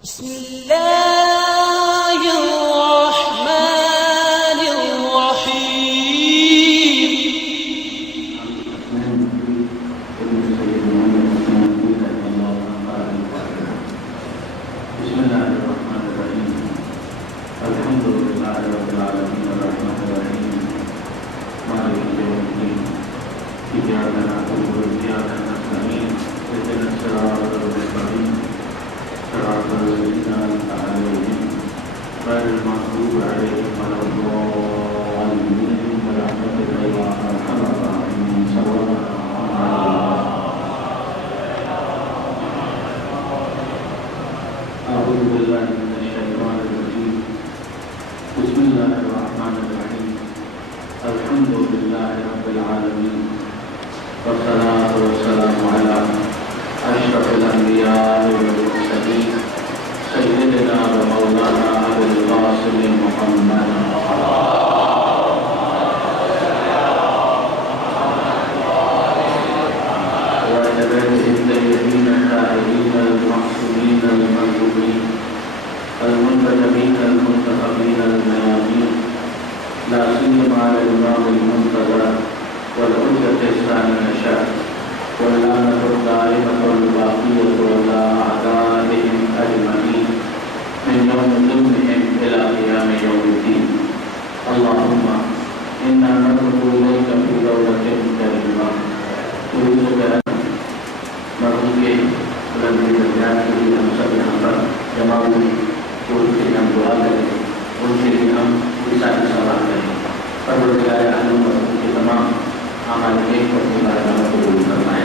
بسم الله الرحمن الرحيم. بسم الله الرحمن الرحيم. الحمد لله رب العالمين الرحمن الرحيم مالك يوم الدين إياك نعبد وإياك نستعين اهدنا الصراط المستقيم صراط الذين أنعمت عليهم غير المغضوب عليهم ولا الضالين برحمتك يا أرحم الراحمين صلى الله عليه وسلم. أعوذ بالله من الشيطان الرجيم. بسم الله الرحمن الرحيم. الحمد لله رب العالمين والصلاة والسلام على أشرف الأنبياء والمرسلين سيدنا ومولانا أبي القاسم محمد وعلى آله الطيبين الطاهرين المعصومين المظلومين المنتجبين المنتخبين الميامين لا سيما على الإمام المنتظر والحجة الثاني عشر واللعنة الدائمة الباقية على أعدائهم أجمعين من يوم ظلمهم إلى قيام يوم الدين. اللهم إنا نتوب إليك في دولة كريمة تريد أن مرضي لم يجعلك لهم سبحانه جماعي ان کے ہم دعا کریں، ان کے لیے ہم رسالہ سوال کریں. پروردگار عالم اور ان کے تمام اعمال نیک کو اپنی بارگاہ میں قبول فرمائے.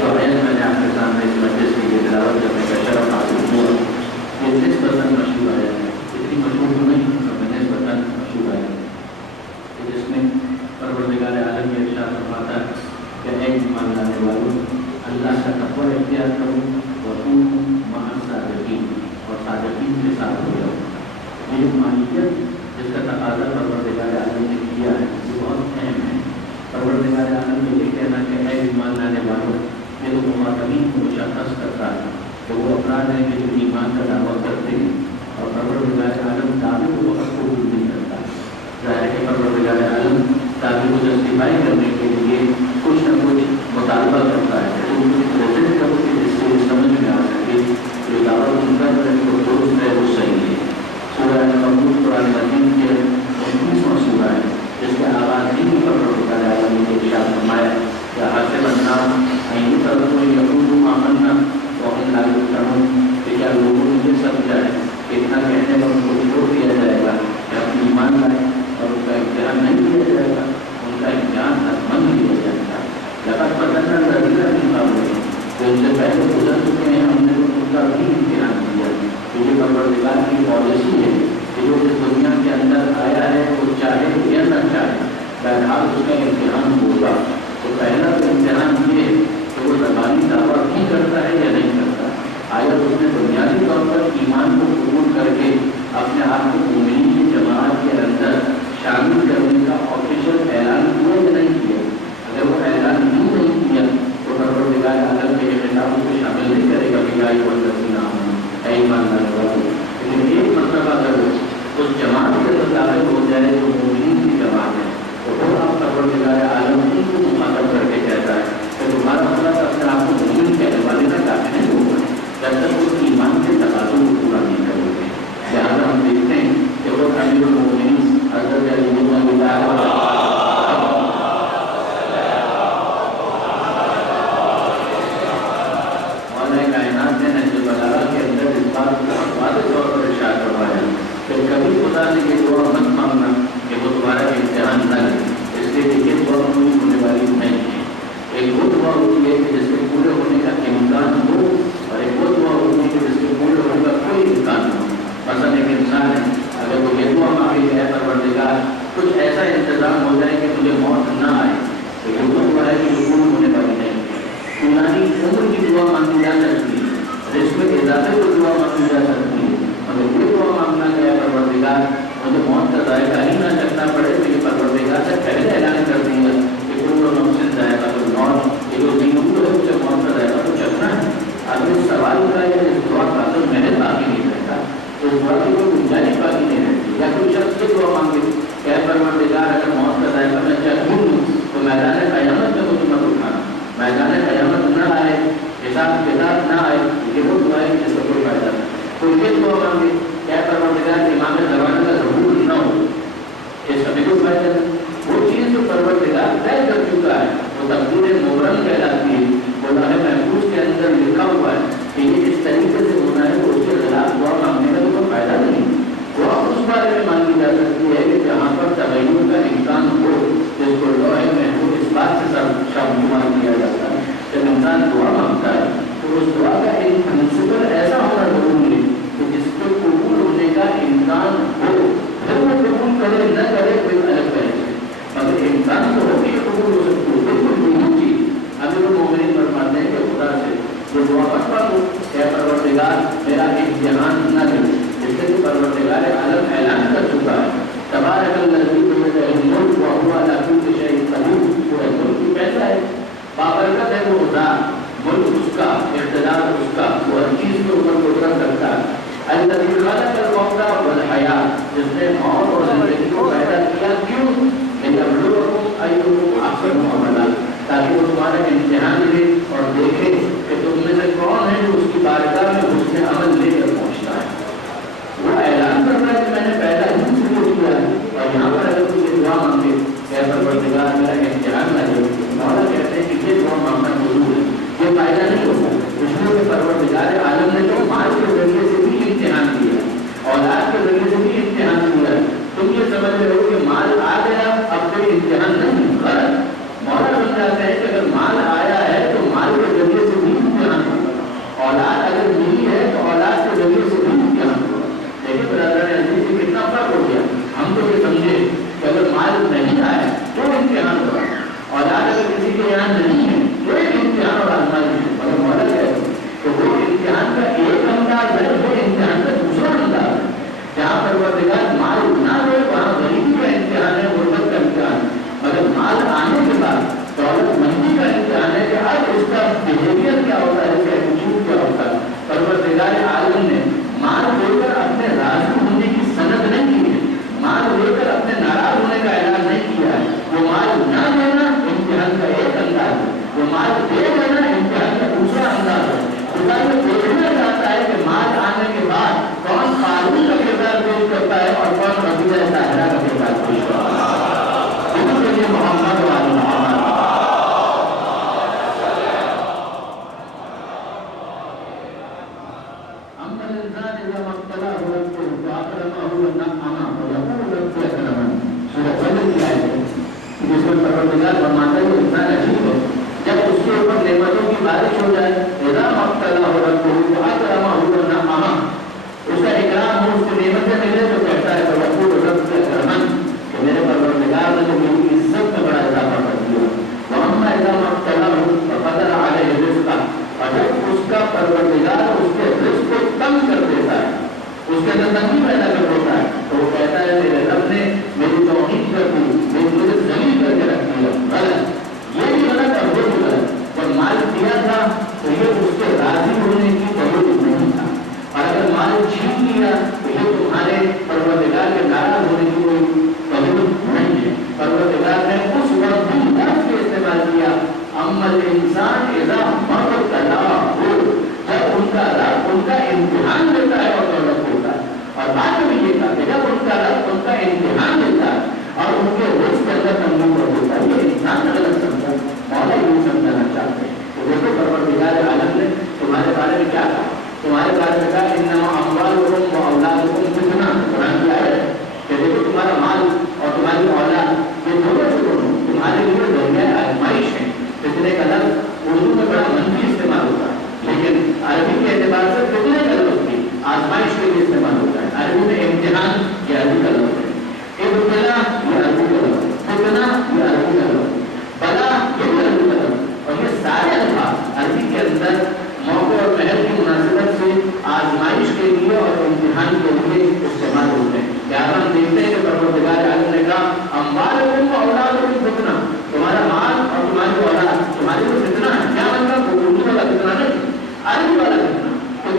تو میں نے آپ کے سامنے اس مجلس کی یہ تلاوت کرنے کا شرف حاصل ہوا. یہ نسبتاً مشہور آیت ہے، اتنی مشہور تو نہیں مگر نسبتاً مشہور آیت ہے جس میں پروردگار عالم یہ ارشاد فرماتا ہے کہ اے ایمان لانے والوں، اللہ کا تقوی اختیار کرو وَكُونُوا مَعَ الصَّادِقِينَ، اور صادقین کے ساتھ ہو جاؤ. یہ مانیت جس کا تقاضا پروردگار عالم نے کیا ہے یہ بہت اہم ہے. پروردگار عالم نے یہ کہنا کہ اے ایمان لانے والوں، یہ تو مخاطبین کو مشخص کرتا ہے کہ وہ افراد ہیں کہ جو ایمان کا دعویٰ کرتے ہیں، اور پروردگار عالم دعوے کو وقت قبول نہیں کرتا. ظاہر ہے کہ پروردگار عالم دعوے کو جسٹیفائی کرنے کے لیے کچھ نہ کچھ مطالبہ کرتا ہے تو کچھ پریزنٹ کرو کہ جس سے سمجھ میں آ سکے جو دعویٰ ان کا جو درست ہے وہ صحیح ہے. سورہ مقبول قرآن مجید کے 29واں سورہ ہے جس کے آغاز ہی پروردگار عالم نے ارشاد فرمایا کہ حسب الناس ان یترکوا یقولوا آمنا وهم لا یفتنون، کہ کیا لوگوں نے یہ سمجھا ہے کہ اتنا کہنے پر ان کو چھوڑ دیا جائے گا کہ اپنی ایمان لائیں اور ان کا امتحان نہیں لیا جائے گا، ان کا امتحان حتماً لیا جائے گا. لقد فتنا الذین من قبلہم، جو ان سے پہلے گزر چکے ہیں ہم نے ان کا بھی امتحان کیا. یہ پروردگار کی پالیسی ہے کہ جو اس دنیا کے اندر آیا ہے وہ چاہے یا نہ چاہے بہرحال اس کا امتحان ہوگا. تو پہلا تو امتحان یہ ہے کہ وہ زبانی دعویٰ بھی کرتا ہے یا نہیں کرتا. آیا اس نے بنیادی طور پر ایمان کو قبول کر کے اپنے آپ کو مومنین کی جماعت کے اندر شامل کرنے کا آفیشیل اعلان کیا یا نہیں کیا؟ اگر وہ اعلان بھی نہیں کیا تو پروردگار عالم کے خطاب کو شامل نہیں کرے گا کہ گائے کو اے ایمان لانے والوں. لیکن ایک مرتبہ اگر اس جماعت کے مطابق ہو جائے جو مومنین کی جماعت ہے تو پھر آپ پروردگار عالم ان کو مخاطب کر کے کہتا ہے کہ تمہارا مطلب اپنے آپ کو مومن کہنے والے کا کافی نہیں ہوگا جب تک اس ایمان کے تقاضوں کو پورا نہیں کرو گے. لہٰذا ہم دیکھتے ہیں کہ وہ امیر المومنین حضرت علی بن ابی اس دعا کی کوئی گنجائش باقی نہیں رہتی. یا کوئی شخص یہ دعا مانگے کہ اے پروردگار اگر موت کا ذائقہ میں چکھوں تو میدان قیامت میں مجھے مت اٹھانا, میدان قیامت نہ آئے, حساب کتاب نہ آئے, یہ وہ دعا ہے جس کا کوئی فائدہ نہیں. کوئی یہ دعا مانگے کہ اے پروردگار امام زمانے کا ظہور نہ ہو, اس کا بھی کوئی فائدہ نہیں. وہ چیز جو پروردگار طے کر چکا ہے وہ تقدیر مبرم کہلاتی ہے, وہ لوح محفوظ کے اندر لکھا ہوا ہے کہ یہ اس طریقے سے ہونا ہے, تو اس کے خلاف دعا مانگنے کا تو کوئی فائدہ نہیں. دعا اس بارے میں مانگی جا سکتی ہے کہ جہاں پر تغیر کا امکان ہو, جس کو لوح محفوظ اس بات سے شامل کیا جاتا ہے. جب انسان دعا مانگتا ہے تو اس دعا کا ایک پرنسپل ایسا ہونا ضروری ہے کہ جس کو قبول ہونے کا امکان ہو, پھر وہ قبول کرے نہ کرے کوئی الگ پہلے, مگر امکان تو ہو کہ قبول ہو سکتی ہے. بالکل یہی چیز ابھی وہ مومنین فرماتے ہیں کہ خدا سے جو دعا مت مانگو کہ پروردگار میرا امتحان نہ لے, جس سے کہ پروردگار عالم اعلان کر چکا ہے تبارک الذی بیدہ الملک وہو علی کل شیء قدیر. سورہ ملک کی پہلا ہے, بابرکت ہے وہ ذات, ملک اس کا, اقتدار اس کا, وہ ہر چیز کے اوپر قدرت رکھتا ہے. الذی خلق الموت والحیات, جس نے موت اور زندگی کو پیدا کیا. کیوں؟ لِیَبْلُوَکُمْ أَیُّکُمْ أَحْسَنُ عَمَلًا, تاکہ وہ تمہارا امتحان لے اور دیکھے کہ تم میں سے کون ہے جو اس کی بارگاہ میں حسن عمل لے کر پہنچتا ہے. وہ اعلان کرتا ہے کہ میں نے پہلا ہی شروع کیا ہے. اور یہاں پر اگر کوئی دعا مانگے کہ پروردگار میرا امتحان نہ لے, مولا کہتے ہیں کہ یہ دعا مانگنا ضرور ہے, یہ فائدہ نہیں ہوتا. اس لیے کہ پروردگار عالم نے تو مال کے ذریعے سے بھی امتحان کیا ہے, اولاد کے ذریعے سے بھی امتحان کیا ہے. تم یہ سمجھ رہے ہو کہ مال آ گیا اب کوئی امتحان نہیں, غلط. مولا سمجھاتے ہیں کہ اگر مال آیا ہے تو مال کے ذریعے سے بھی امتحان ہوگا, اولاد اگر ملی ہے تو اولاد کے ذریعے سے بھی امتحان ہوگا. دیکھیں برادران عزیز سے کتنا فرق ہو گیا. ہم تو یہ سمجھے کہ اگر مال نہیں آئے تو امتحان ہوگا, اولاد اگر کسی کے یہاں نہیں ہے تو ایک امتحان اور آزمائش ہے. مگر مولا کہتے ہیں کہ وہ امتحان کا ایک انداز ہے, وہ امتحان کا دوسرا انداز ہے. جہاں پروردگار مال نہ دے وہاں غریبی کا امتحان ہے, غربت کا امتحان. مگر مال آنے کے بعد دولت مندی کا امتحان ہے کہ اب اس کا بہیویئر کیا ہوتا ہے, اس کا ایٹیٹیوڈ کیا ہوتا ہے. پروردگار عالم نے مال لے کر اپنے راضی ہونے کی سند نہیں کی ہے, مال لے کر اپنے ناراض ہونے کا اعلان نہیں کیا ہے. وہ مال نہ دینا امتحان کا ایک انداز ہے, وہ مال دے دینا امتحان کا دوسرا انداز ہے. خدا یہ دیکھنا چاہتا ہے کہ مال آنے کے بعد کون قانون کا کردار پیش کرتا ہے اور کون قبیلہ طاہرہ کا کردار پیش کرتا ہے. محمد والی محمد اما الانسان اذا ما ابتلاه ربه فاكرمه ونعمه ويقول رب اكرمن. سورہ فجر کی آیت ہے جس میں پروردگار فرماتا ہے کہ انسان عجیب ہے, جب اس کے اوپر نعمتوں کی بارش ہو جائے, اذا ما ابتلاه ربه فاكرمه ونعمه, اس کا اکرام ہو, اس کو نعمتیں ملے تو کہتا ہے ويقول رب اکرمن کہ میرے پروردگار نے تو میری عزت میں بڑا اضافہ کر دیا. وَأَمَّا إِذَا مَا ابْتَلَاهُ فَقَدَرَ عَلَيْهِ رِزْقَهُ, اور جب اس کا پروردگار اس کے رزق کو تنگ کر دیتا ہے, اس کے اندر تنگی پیدا کر دیتا ہے, تو وہ کہتا ہے میرے رب نے میری توہین کر دی, مجھے ذلیل کر کے رکھ دیا. غلط, یہ بھی غلط اور وہ بھی غلط. جب مال دیا تھا تو یہ اس کے راضی ہونے کی ضرورت نہیں تھا, اور اگر مال چھین لیا تو یہ تمہارے پروردگار کے ناراض ہونے کی کوئی ضرورت نہیں ہے. پروردگار نے اس وقت بھی لفظ کے استعمال کیا, اما الانسان اذا ما ابتلاه, جب ان کا رب ان کا امتحان لیتا ہے اور دولت دیتا ہے. اور بعد میں یہ کہا کہ جب ان کا رب ان کا امتحان لیتا ہے اور ان کے رزق کے اندر تنگی کر دیتا ہے. یہ انسان غلط سمجھا, مولا یہ سمجھانا چاہتے ہیں. تو دیکھو پروردگار عالم نے تمہارے بارے میں کیا کہا, تمہارے بارے میں کہا انما اموالکم واولادکم فتنہ. قرآن کی آیت ہے کہ دیکھو تمہارا مال اور تمہاری اولاد یہ دونوں تمہارے لیے ذریعہ آزمائش ہے. فتنے کا لفظ اردو میں بڑا منفی استعمال ہوتا ہے, لیکن عربی کے اعتبار سے فتنے کا لفظ بھی آزمائش کے لیے استعمال ہوتا ہے. عربی میں امتحان یہ عربی کا لفظ ہے, ابتلا یہ عربی کا لفظ, فتنہ یہ عربی کا لفظ, بلا یہ بھی عربی کا لفظ. اور یہ سارے الفاظ عربی کے اندر موقع اور محل کی مناسبت سے آزمائش کے لیے اور امتحان کے لیے استعمال ہوتے ہیں. یہاں ہم دیکھتے ہیں کہ پروردگار عالم نے کہا اموالکم واولادکم فتنہ, تمہارا مال اور تمہاری اولاد تمہاری کو فتنہ ہے. کیا مطلب؟ اردو والا فتنہ نہیں, عربی والا فتنہ. کہ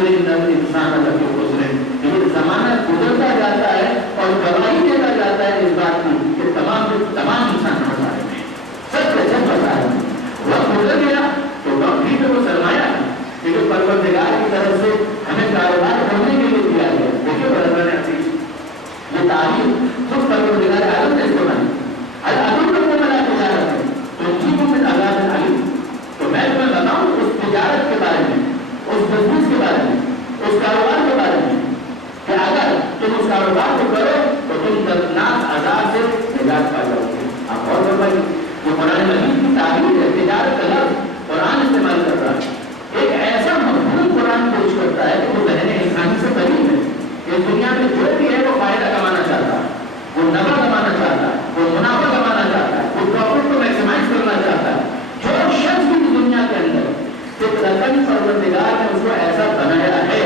انسان الگ گزرے، لیکن زمانہ گزرتا جاتا ہے اور گواہی دیتا جاتا ہے اس بات کی کہ تمام انسان بتا رہے ہیں، سب کے سب بتا رہے ہیں۔ وقت گزر گیا تو وقت بھی تو وہ سرمایہ ہے، لیکن پروردگار کی طرف سے ہمیں کاروبار کرنے کے لیے دیا گیا۔ دیکھیے برابر یہ تعلیم خود پروردگار عالم نے اس کو بنائی، العلم کو ملا تجارت ہے تو جی کو میں آزاد علم، تو میں تمہیں بتاؤں اس تجارت کے بارے میں، اس بزنس کے بارے میں، اس کاروبار کے بارے میں کہ اگر تم اس کاروبار کو کرو تو تم دردناک عذاب سے نجات پا جاؤ گے۔ آپ اور فرمائیے، جو قرآن مجید کی تعبیر ہے تجارت کا لفظ قرآن استعمال کر رہا ہے، ایک ایسا مفہوم قرآن پیش کرتا ہے کہ وہ ذہن انسانی سے قریب ہے۔ اس دنیا میں جو بھی ہے وہ فائدہ کمانا چاہتا ہے، وہ نفع کمانا چاہتا ہے، وہ منافع کمانا چاہتا ہے، وہ پروفٹ کو میکسیمائز کرنا چاہتا ہے۔ جو شخص بھی دنیا کے اندر پروردگار نے اس کو ایسا بنایا ہے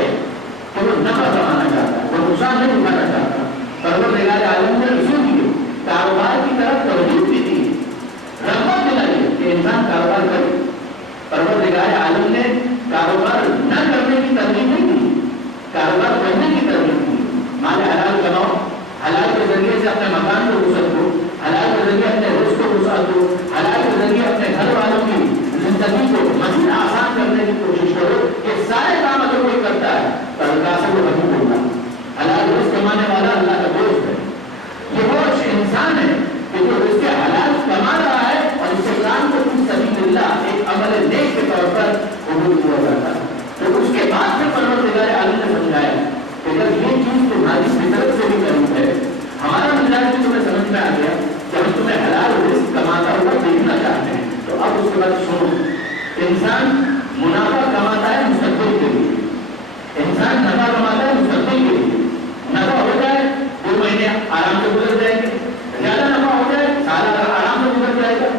کہ وہ نفع کمانا چاہتا ہے، وہ نقصان نہیں اٹھانا چاہتا۔ پروردگار عالم نے اسی لیے کاروبار کی طرف ترغیب دی تھی، رغبت دلائی کہ انسان کاروبار کرے۔ پروردگار عالم نے کاروبار نہ کرنے کی ترغیب نہیں دی، کاروبار کرنے کی ترغیب دی۔ مال حلال کماؤ، حلال کے ذریعے سے اپنے مکان کو وسعت دو، حلال کے ذریعے اپنے رزق کو وسعت دو، حلال کے ذریعے اپنے گھر والوں کی زندگی کو مزید آسان کرنے کی کوشش کرو۔ یہ سارے کام اگر کوئی کرتا ہے تو اللہ سے وہ حکم ہوگا۔ حلال رزق کمانے والا اللہ کا دوست ہے، یہ وہ انسان ہے کہ جو رزق حلال کما رہا ہے اور اس کام کو فی سبیل اللہ ایک عمل نیک کے طور پر قبول کیا جاتا ہے۔ تو اس کے بعد پھر پروردگار عالم نے سمجھایا کہ جب یہ چیز تمہاری فطرت سے بھی قریب ہے، ہمارا مزاج بھی تمہیں سمجھ میں آ گیا کہ ہم تمہیں حلال رزق کماتا ہوا دیکھنا چاہتے ہیں، تو اب اس کے بعد سنو، انسان منافع کماتا ہے مستقبل کے لیے، انسان نفع کماتا ہے مستقبل کے لیے۔ نفع ہو جائے 2 مہینے آرام سے گزر جائیں گے، زیادہ نفع ہو جائے سال آرام سے گزر جائے گا،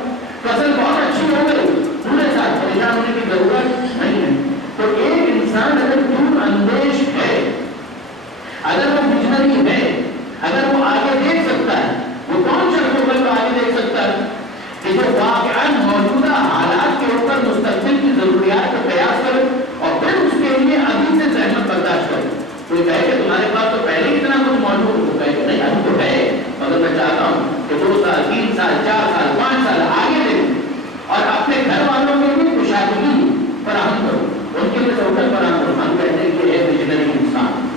فصل بہت اچھی ہو گئی پورے سال پریشان ہونے کی ضرورت نہیں ہے۔ تو ایک انسان اگر دور اندیش ہے، اگر وہ ویژنری ہے، اگر وہ آگے دیکھ سکتا ہے، وہ کون شخص ہوگا جو آگے دیکھ سکتا ہے کہ جو واقعاً موجودہ حالات کے اوپر مستقبل کی ضروریات کو قیاس کرے اور پھر اس کے لیے ابھی سے زحمت برداشت کرے۔ کوئی کہے کہ تمہارے پاس تو پہلے ہی اتنا کچھ موجود ہو، کہے کہ نہیں ابھی تو ہے، مگر میں چاہتا ہوں کہ 2 سال 3 سال 4 سال 5 سال آگے دیکھیں اور اپنے گھر والوں کے لیے کشادگی فراہم کرو، ان کے لیے سہولت فراہم کرو۔ ہم کہتے ہیں کہ یہ ہے ویژنری انسان،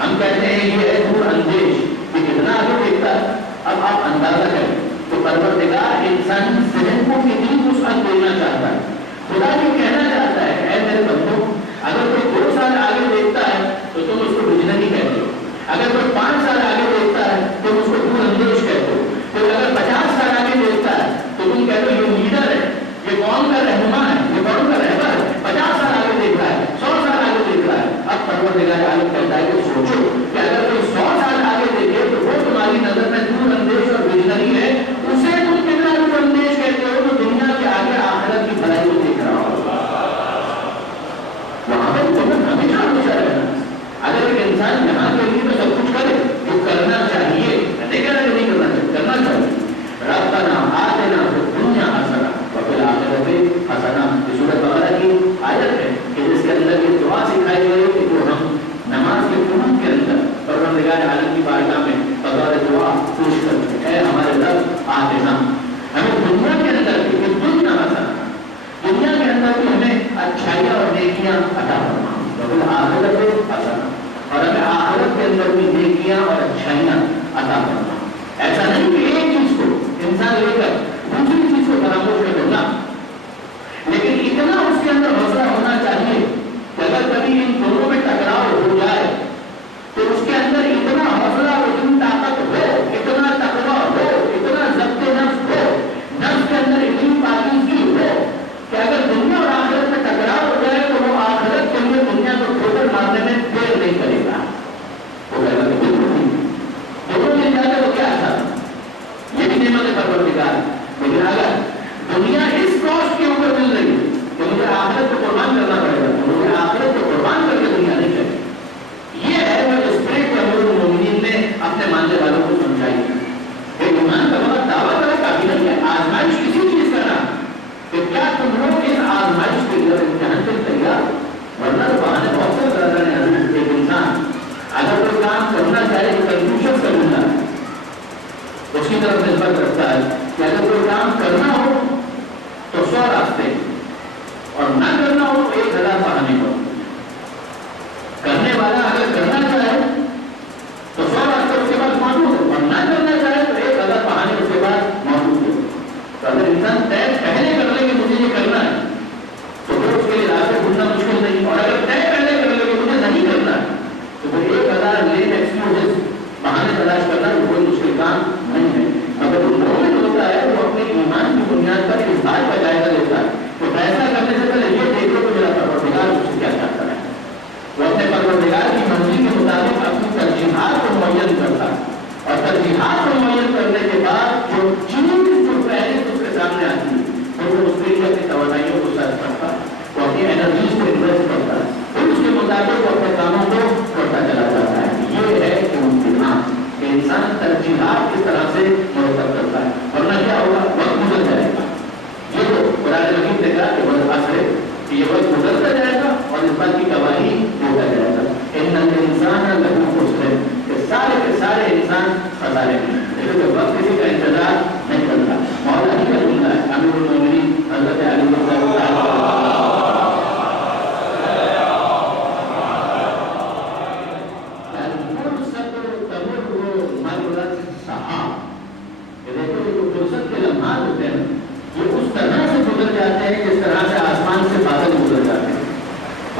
ہم کہتے ہیں یہ ہے دور اندیش، یہ کتنا آگے دیکھتا ہے۔ اب آپ اندازہ کریں تو پروردگار انسانی ذہن کو کتنی وسعت دینا چاہتا ہے۔ خدا یہ کہنا چاہتا ہے اے میرے بندوں، اگر کوئی 2 سال آگے دیکھتا ہے تو تم اس کو ویژنری کہتے ہو، اگر کوئی 5 سال آگے دیکھتا ہے تو تم اس کو دور اندیش کہتے ہو، کوئی اگر 50 سال آگے دیکھتا ہے تو تم کہتے ہو یہ لیڈر ہے، یہ قوم کا رہنما ہے، یہ قوم کا رہبر ہے، 50 سال آگے دیکھ رہا ہے، 100 سال آگے دیکھ رہا ہے۔ اب پروردگار عالم کہتا ہے کہ سوچو کہ اگر کوئی 100 سال آگے دیکھے تو وہ تمہاری نظر میں دور اندیش اور ویژنری ہے، اسے تم کتنا دور اندیش کہتے ہو جو دنیا کے آگے آخرت کی بھلائی کو دیکھ رہا ہو۔ وہاں پہ تمہیں ہمیشہ ہمیشہ رہنا۔ اگر ایک انسان یہاں کے لیے تو سب کچھ کرے جو کرنا چاہیے، نہیں کہنا کہ نہیں کرنا چاہیے، کرنا چاہیے۔ ربنا آتنا فی الدنیا حسنہ وفی الآخرۃ حسنہ، یہ سورۃ بقرہ کی آیت ہے کہ جس کے اندر یہ دعا سکھائی گئی کہ جو ہم نماز کے قنوت کے اندر پروردگار عالم کی بارگاہ میں بغیر دعا پیش کرتے ہیں، اے ہمارے رب آتنا، ہمیں دنیا کے اندر بھی دنیا حسنہ، دنیا کے اندر بھی ہمیں اچھائیاں اور نیکیاں عطا فرما، وفی الآخرۃ حسنہ، اور ہمیں آخرت کے اندر بھی نیکیاں اور اچھائیاں عطا فرما۔ ایسا نہیں کہ ایک چیز کو انسان لے کر دوسری چیز کو فراموش کر دینا، لیکن اتنا اس کے اندر حوصلہ ہونا چاہیے کہ اگر کبھی ان دونوں میں ٹکراؤ ہو جائے تو اس کے اندر اتنا حوصلہ اور اتنی طاقت ہو، اتنا تقویٰ ہو، اتنا ضبط نفس ہو، نفس کے اندر اتنی پاکیزگی ہو کہ اگر دنیا اور آخرت میں ٹکراؤ ہو جائے تو وہ آخرت کے لیے دنیا کو ٹھوکر مارنے میں دیر نہیں کرے گا۔ وہ کہے گا کہ بالکل نہیں، دونوں مل جاتے تو کیا تھا،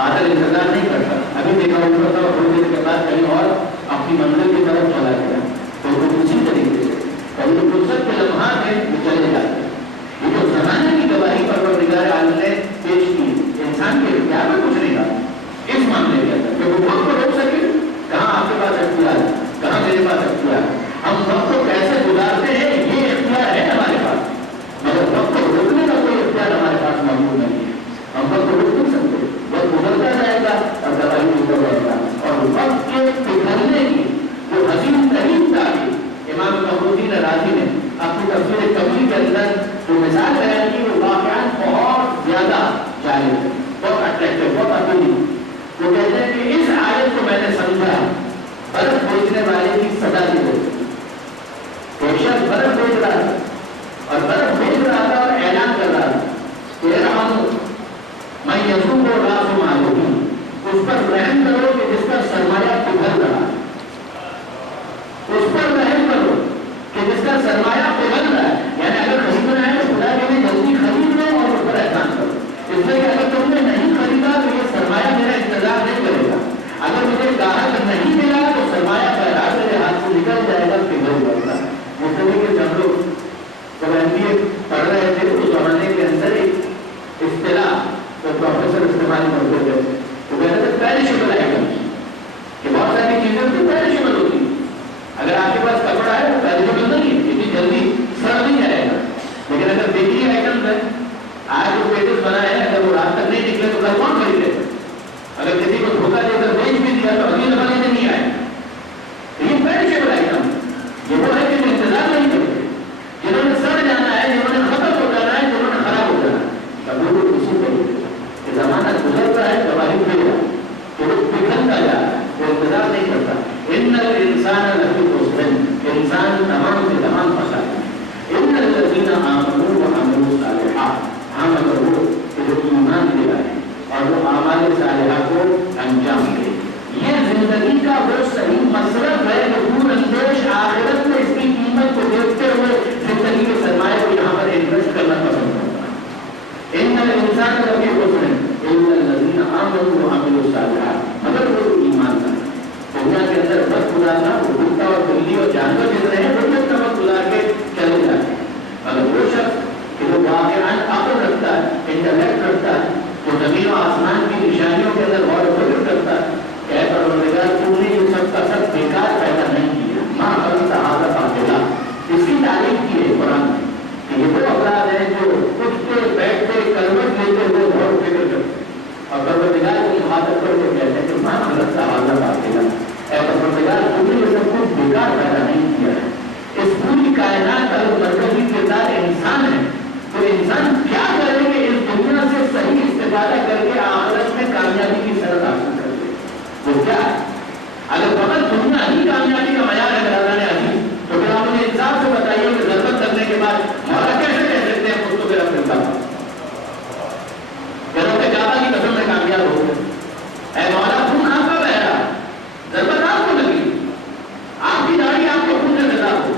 بادل انتظار نہیں کرتا. ابھی دیکھا ہوتا اور تھوڑی دیر کے بعد کہیں اور اپنی منزل کی طرف چلا گیا. تو اسی طریقے سے کبھی فرصت کے لمحات ہیں وہ چلے جاتے ہیں. یہ جو زمانے کی گواہی پروردگار عالم نے پیش کی انسان کے اختیار میں کچھ نہیں کہا اس معاملے کے اندر کہ وہ وقت کو روک سکے. کہاں آپ کے پاس اختیار ہے, کہاں میرے پاس اختیار ہے. ہم وقت کو کیسے گزارتے ہیں یہ اختیار ہے ہمارے پاس, مگر وقت کو روکنے کا کوئی اختیار ہمارے پاس موجود نہیں ہے. ہم وقت کو روک نہیں سکتے. وقت گزرتا جائے گا اور گواہی گزر جائے گا. اور وقت کے پگھلنے کی جو حسین ترین تعبیر امام فخرالدین رازی نے اپنی تفسیر کبیر کے اندر جو مثال بیان کی وہ واقعات بہت زیادہ جالب ہے, بہت اٹریکٹیو, بہت اپیلی. وہ کہتے ہیں کہ اس آیت کو میں نے سمجھا برف بیچنے والے کی سزا دی گئی. کوئی شخص برف بیچ رہا تھا اور برف بیچ رہا تھا اور اعلان کر رہا تھا کہ رحم میں یسوع کو راز معلوم اس پر رحم کرو کہ جس کا سرمایہ پگھل رہا ہے. اس پر رحم کرو کہ جس کا سرمایہ پگھل رہا ہے. یعنی اگر خریدنا ہے تو خدا کے لیے جلدی خرید لو اور اس پر احسان کرو. اس لیے کہ اگر تم نے نہیں خریدا تو یہ سرمایہ میرا انتظار نہیں کرے گا. اگر مجھے گاہک نہیں ملا تو سرمایہ بہرحال میرے ہاتھ سے نکل جائے گا, پگھل جائے گا. اس طریقے سے ہم لوگ جب MBA پڑھ رہے تھے اس زمانے کے اندر ایک اصطلاح تو پروفیسر استعمال کرتے تھے تو کہتے تھے پیرشیبل آئٹمس, کہ بہت ساری چیزیں تو پیرشیبل ہوتی ہیں. اگر آپ کے پاس کپڑا ہے تو پیرشیبل نہیں ہے, اتنی جلدی سڑ نہیں جائے گا. لیکن اگر بیکری آئٹمس ہے, آج جو پیٹس بنا ہے اگر وہ رات تک نہیں نکلے تو کل کون خریدے گا. اگر کسی کو دھوکہ دے کر بیچ بھی دیا تو اگلی دفعہ لینے نہیں آئے. یہ پیرشیبل آئٹم یہ وہ ہے کہ جو انتظار نہیں کرتے, جنہوں نے سڑ جانا ہے, جنہوں نے ختم ہو جانا ہے, جنہوں نے خراب ہو جانا ہے. بالکل اسی طریقے سے زمانہ گزرتا ہے, گواہی دے رہا ہے تو وہ پگھلتا جا رہا ہے, وہ انتظار نہیں کرتا. ان الانسان لفی خسر, انسان تمام سے تمام پھنسا ہے. ان الذین آمنوا وعملوا الصالحات, ہاں مگر وہ کہ جو ایمان لے آئے اور وہ اعمال صالحہ کو انجام دے. یہ زندگی کا وہ صحیح مصرف ہے کہ دور اندیش آخرت میں اس کی قیمت کو دیکھتے ہوئے زندگی کے سرمایہ کو یہاں پر انویسٹ کرنا پسند کرتا ہے. ان الانسان لفی خسر الا الذین آمنوا وعملوا الصالحات, مگر وہ ایمان لائے. دنیا کے اندر وقت گزارنا, وہ کتا اور بلی اور جانور جس رہے ہیں وہ بھی اپنا وقت گزار کے چلے جاتے ہیں. مگر وہ شخص کہ وہ واقعاً عقل رکھتا ہے, انٹلیکٹ رکھتا ہے, وہ زمین و آسمان کی نشانیوں کے اندر غور و فکر کرتا ہے کہ اے پروردگار تم نے یہ سب کا سب بیکار پیدا نہیں کیا. ماں خلقت ھذا باطلا, اس کی تعریف کی ہے قرآن میں کہ یہ وہ افراد ہیں جو اٹھتے بیٹھتے کروٹ لیتے ہوئے غور و فکر کرتے ہیں اور پروردگار کی مخاطب کر کے کہتے ہیں کہ ماں خلقت ھذا باطلا, اے پروردگار تم نے یہ سب کچھ بیکار پیدا نہیں کیا ہے. اس پوری کائنات کا جو مرکزی کردار انسان ہے تو انسان کیا کرے کہ اس دنیا سے صحیح استفادہ کر کے آخرت میں کامیابی کی شرط حاصل کر لے. وہ کیا ہے؟ اگر فقط دنیا ہی کامیابی کا معیار ہے اللہ نے عزیز, تو پھر آپ مجھے انصاف سے بتائیے کہ ضرورت کرنے کے بعد مولا کیسے کہہ سکتے ہیں خود کو پھر اپنے ساتھ کعبہ کی قسم میں کامیاب ہو گئے. اے مولا خون آپ کا بہ رہا, ضرورت آپ کو لگی, آپ کی داڑھی آپ کو خون سے سزا ہو,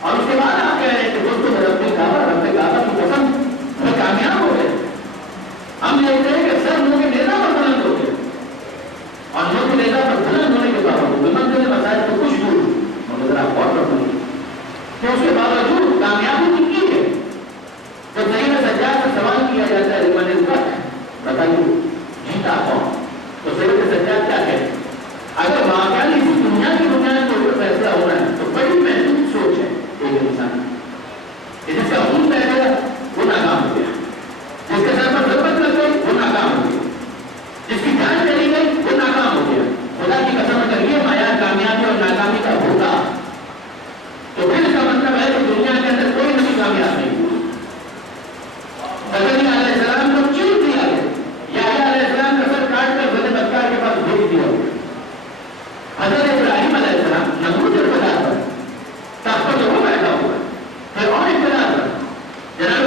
اور اس کے بعد آپ کہہ رہے ہیں کہ دوستوں میں رب کعبہ کی قسم میں کامیاب ہو گئے. ہم دیکھتے ہیں کہ سر منہ کے نیزہ پر بلند ہو گئے اور منہ کے نیزہ پر بلند ہونے کے باوجود منزل مسائل کو کچھ دور مگر ذرا غور رکھیں کہ اس کے باوجود کامیابی کی ہے. تو سیدنا سجاد سے سوال کیا جاتا ہے لمن الفتح, بتائیے جیتا کون؟ تو سیدنا سجاد کیا کہتے ہیں اگر واقعی اسی دنیا کی بنیاد کے اوپر فیصلہ ہو رہا ہے تو بڑی محدود سوچ ہے ایک انسان جس کا خون بہ گیا وہ ناکام ہو گیا, جس کے سر پر ضرورت لگ گئی وہ ناکام ہو گیا, جس کی جان چلی گئی وہ ناکام ہو گیا. خدا کی قسم اگر یہ معیار کامیابی اور ناکامی کا ہوگا تو پھر اس کا مطلب ہے کہ دنیا کے اندر کوئی نبی کامیاب نہیں ہوا. زکریا علیہ السلام کو چن دیا گیا, یحییٰ علیہ السلام کا سر کاٹ کر بنے بکار کے پاس بھیج دیا گیا. حضرت ابراہیم علیہ السلام نمرود کے بازار پر تخت پر جو وہ بیٹھا ہوا ہے, پھر اور ایک بازار پر جناب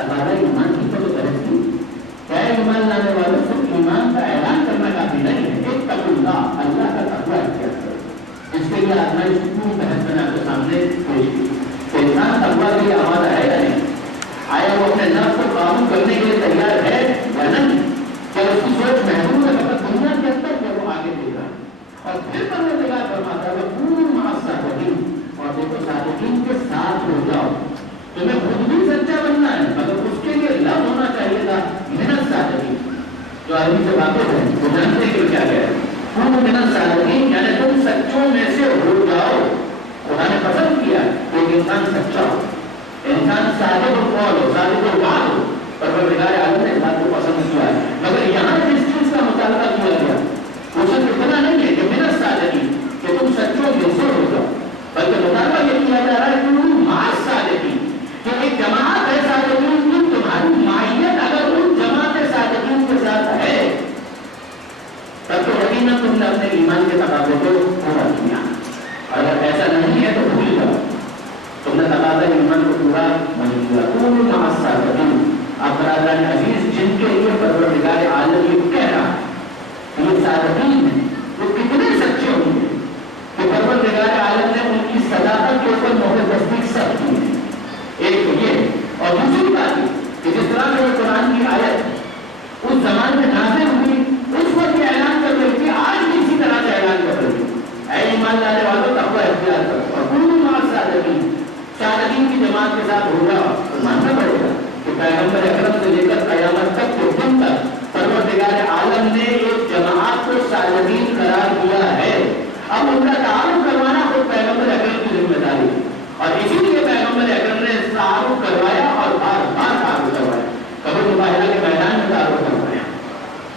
تقاضا ایمان کی تو بحث کی کیا ایمان لانے والوں صرف ایمان کا اعلان کرنا کافی نہیں ہے، ایک تقوی اللہ کا تقوی اختیار کرو۔ اس کے لیے آزمائش کی پوری بحث میں نے آپ کے سامنے پیش کی کہ انسان تقوی کے لیے آمادہ ہے یا نہیں، آیا وہ اپنے نفس کو قابو کرنے کے لیے تیار ہے یا نہیں، کیا اس کی سوچ محدود ہے فقط دنیا کے اندر کیا وہ آگے دے رہا ہے۔ اور پھر پروردگار فرماتا ہے کونوا مع الصادقین، اور دیکھو صادقین کے ساتھ ہو جاؤ۔ تمہیں خود بھی سچا بننا ہے مگر اس کے لیے لفظ ہونا چاہیے تھا من الصادقین، جو عربی سے واقف ہے وہ جانتے ہیں کہ کیا ہے کونوا من الصادقین، یعنی تم سچوں میں سے ہو جاؤ۔ خدا نے پسند کیا کہ ایک انسان سچا ہو، انسان صادق القول ہو، صادق الوعد ہو۔ پروردگار عالم نے اس بات کو پسند کیا ہے، مگر یہاں جس چیز کا مطالبہ کیا گیا وہ صرف اتنا نہیں ہے کہ من الصادقین کہ تم سچوں میں سے ہو جاؤ، بلکہ مطالبہ یہ کیا جا رہا ہے کہ مع الصادقین، کہ ایک جماعت ہے صادقین کی، تمہاری معیت اگر ان جماعت صادقین کے ساتھ ہے تب تو یقیناً تم نے اپنے ایمان کے تقاضے کو پورا کیا، اگر ایسا نہیں ہے تو بھول جاؤ، تم نے تقاضا ایمان کو پورا نہیں کیا۔ کونوا مع الصادقین، اب برادران عزیز جن کے لیے پروردگار عالم یہ کہہ رہا ہے یہ صادقین ہیں، وہ کتنے سچے ہوں گے کہ پروردگار عالم نے ان کی صداقت کے اوپر مہر تصدیق سب کی ہے۔ ایک تو یہ، اور دوسری بات یہ کہ جس طرح سے قرآن کی آیت اس زمان میں نازل ہوئی اس وقت یہ اعلان کر رہی تھی، آج بھی اسی طرح سے اعلان کر رہی ہے، اے ایمان لانے والوں تقوی اختیار کرو اور کونوا مع الصادقین، صادقین کی جماعت کے ساتھ ہو جاؤ۔ ماننا پڑے گا کہ پیغمبر اکرم سے لے کر قیامت تک کے دن تک پروردگار عالم نے ایک جماعت کو صادقین قرار دیا ہے، اب ان کا تعارف کروانا خود پیغمبر اکرم کی ذمہ داری ہے، اور اسی لیے پیغمبر اکرم نے تعارف کروایا اور بار بار تعارف کروایا، قبر مباہلہ کے میدان میں تعارف کروایا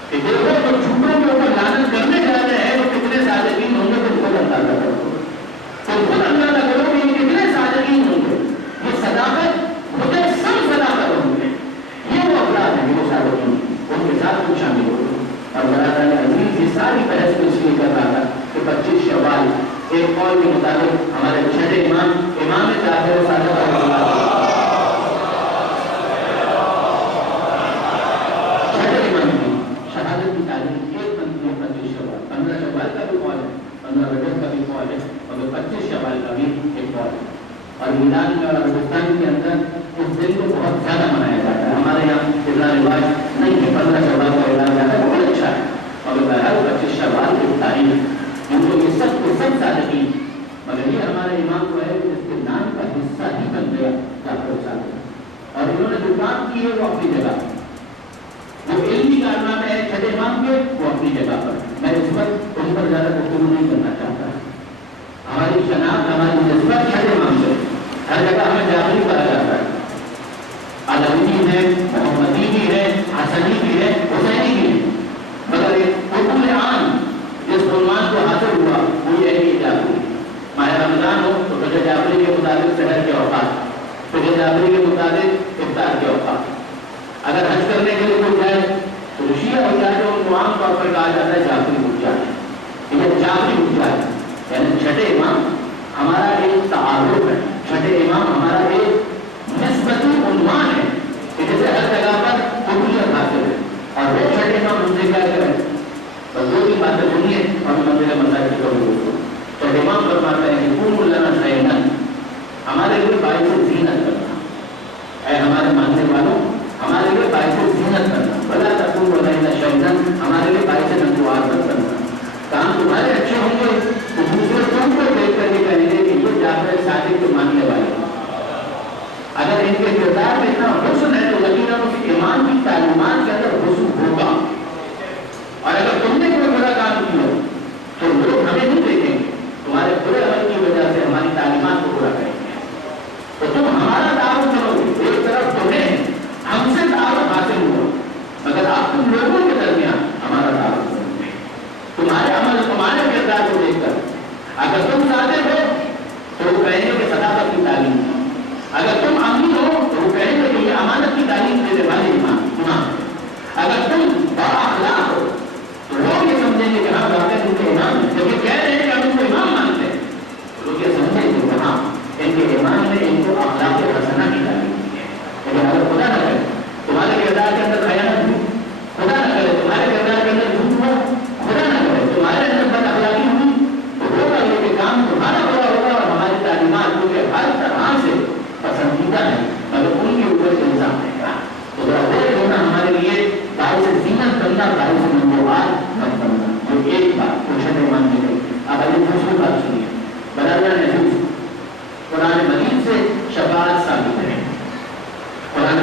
کہ دیکھو جو جھوٹوں کے اوپر لعنت کرنے جا رہے ہیں وہ کتنے صادقین ہوں گے، تم خود اندازہ کرو، تم خود اندازہ کرو کہ یہ کتنے صادقین ہوں گے، یہ صداقت مجھے سب صداقت ہوں گے، یہ وہ افراد ہیں جو صادقین ان کے ساتھ کچھ شامل ہو گئے۔ اور برادران عزیز یہ ساری بحث کو اس لیے کر رہا تھا کہ 25 شوال ایک قول کے مطابق ہمارے چھٹے امام جعفر صادق چھٹے امام کی شہادت کی تاریخ ایک بنتی ہے 25 شوال، 15 شوال کا بھی قول ہے، 15 رجب کا بھی قول ہے، اور 25 شوال کا بھی ایک قول ہے۔ اور ایران میں اور ہندوستان کے اندر اس دن کو بہت زیادہ منایا جاتا ہے، ہمارے یہاں اتنا رواج نہیں ہے، 15 شوال کا اعلان جاتا ہے، بہت اچھا ہے، اور بہرحال 25 شوال کی تاریخ ان کو یہ سب کو سب صادقین، مگر یہ ہمارے امام کو ہے کہ اس کے نام کا حصہ ہی بن گیا جعفر صادق، اور انہوں نے جو کام کیے وہ اپنی جگہ جو علمی کارنامے ہے چھٹے امام کے وہ اپنی جگہ پر، میں اس وقت ان پر زیادہ گفتگو نہیں کرنا چاہتا، ہماری شناخت ہماری نسبت چھٹے امام سے، ہر جگہ ہمیں جعفری کہا جاتا ہے، علوی ہے، محمدی بھی ہے، حسنی بھی ہے، حسینی بھی ہے، مگر حکم عام جس عنوان کو حاصل ہوا وہ یہ ہے کہ جعفری، ماہ رمضان ہو تو فجر جعفری کے مطابق سحر کے اوقات، فجر جعفری کے مطابق افطار کے اوقات، اگر حج کرنے کے لیے کوئی جائے تو شیعہ ہو جائے تو ان کو عام طور پر کہا جاتا ہے جعفری اٹھ جائے، یہ جعفری اٹھ جائے، یعنی چھٹے امام ہمارا ایک تعارف ہے، چھٹے امام ہمارا ایک نسبتی عنوان ہے کہ جیسے ہر جگہ پر قبولیت حاصل ہے، اور وہ چھٹے امام ان سے کیا کریں، بس دو تین باتیں سنیے اور منزل منزل کی قبول ہو۔ تو امام فرماتا ہے کہ قوموا لنا شہیدا، ہمارے لیے باعث زینت کرنا، اے ہمارے ماننے والوں ہمارے لیے باعث زینت کرنا، ولا تکونوا لنا شہیدا، ہمارے لیے باعث نموار کرنا، کام تمہارے اچھے ہوں گے تو دوسرے تم کو دیکھ کر کے کہیں گے کہ یہ جعفر صادق کے ماننے والے ہیں، اگر ان کے کردار میں اتنا حسن ہے تو یقیناً اس ایمان کی تعلیمات کے اندر حسن ہوگا، اور اگر تم نے کوئی بڑا کام کیا تو لوگ ہمیں نہیں دیکھیں گے، تمہارے برے عمل کی وجہ سے ہماری تعلیمات کو پورا کریں گے، تو تم ہمارا تعاون کرو گے، ایک طرف تمہیں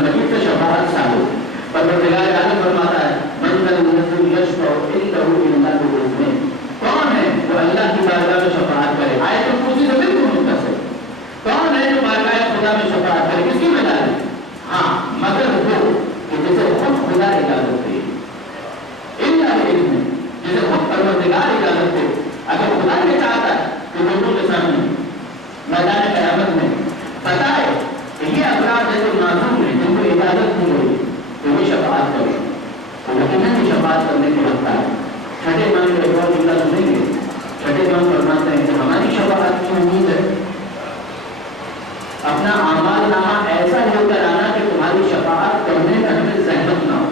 نبی سے شفاعت ثابت. پروردگار عالم فرماتا ہے من ذا الذی یشفع عنده الا باذنہ. کون ہے جو اللہ کی بارگاہ میں شفاعت کرے؟ آیت الکرسی سے بالکل متصل. کون ہے جو بارگاہ خدا میں شفاعت کرے؟ کس کی مدد ہے؟ ہاں مگر وہ کہ جسے خود خدا اجازت دے. الا باذنہ، جسے خود پروردگار اجازت دے. اگر خدا یہ چاہتا ہے کہ لوگوں کے سامنے میدان قیامت میں بتائے کہ یہ افراد ہے جو معصوم ہیں جن کو اجازت نہیں ہوئی تو یہ شفاعت کرے، تو یقیناً یہ شفاعت کرنے کو لگتا ہے. چھٹے امام ایک اور جملہ سنیں گے. چھٹے امام فرماتے ہیں کہ ہماری شفاعت کی امید ہے اپنا اعمال نامہ ایسا لے کر آنا کہ تمہاری شفاعت کرنے میں ہمیں زحمت نہ ہو.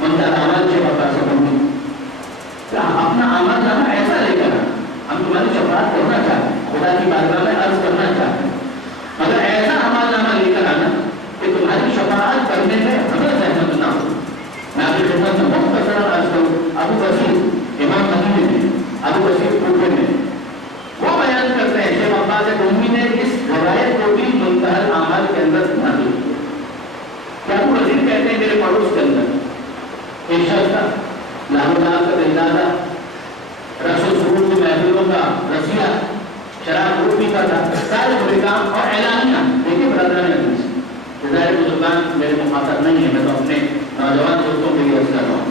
منتہا اعمال سے بتا سکوں گی اپنا اعمال نامہ ایسا لے کر آنا. ہم تمہاری شفاعت کرنا چاہتے ہیں، خدا کی بارگاہ میں عرض کرنا چاہتے ہیں، مگر ایسا اعمال نامہ لے کر آنا کہ تمہاری شفاعت کرنے میں ہمیں زحمت نہ ہو. میں آپ کی خدمت میں مختصراً عرض کروں. ابو بصیر امام مدینہ میں، ابو بصیر کوفے میں، وہ بیان کرتے ہیں کہ عباس امی نے اس روایت کو بھی منتہی الاعمال کے اندر نازل کیا. کہ ابو بصیر کہتے ہیں میرے پڑوس کے اندر ایک شخص تھا، لاہور کا دلدادہ، رقص و سرور کی محفلوں کا رسیہ، شراب خوب پیتا تھا، سارے برے کام اور اعلانیہ. دیکھیے برادران حدیث، ظاہر بزرگان میرے مخاطب نہیں ہے، میں تو اپنے نوجوان دوستوں کے لیے عرض کر رہا ہوں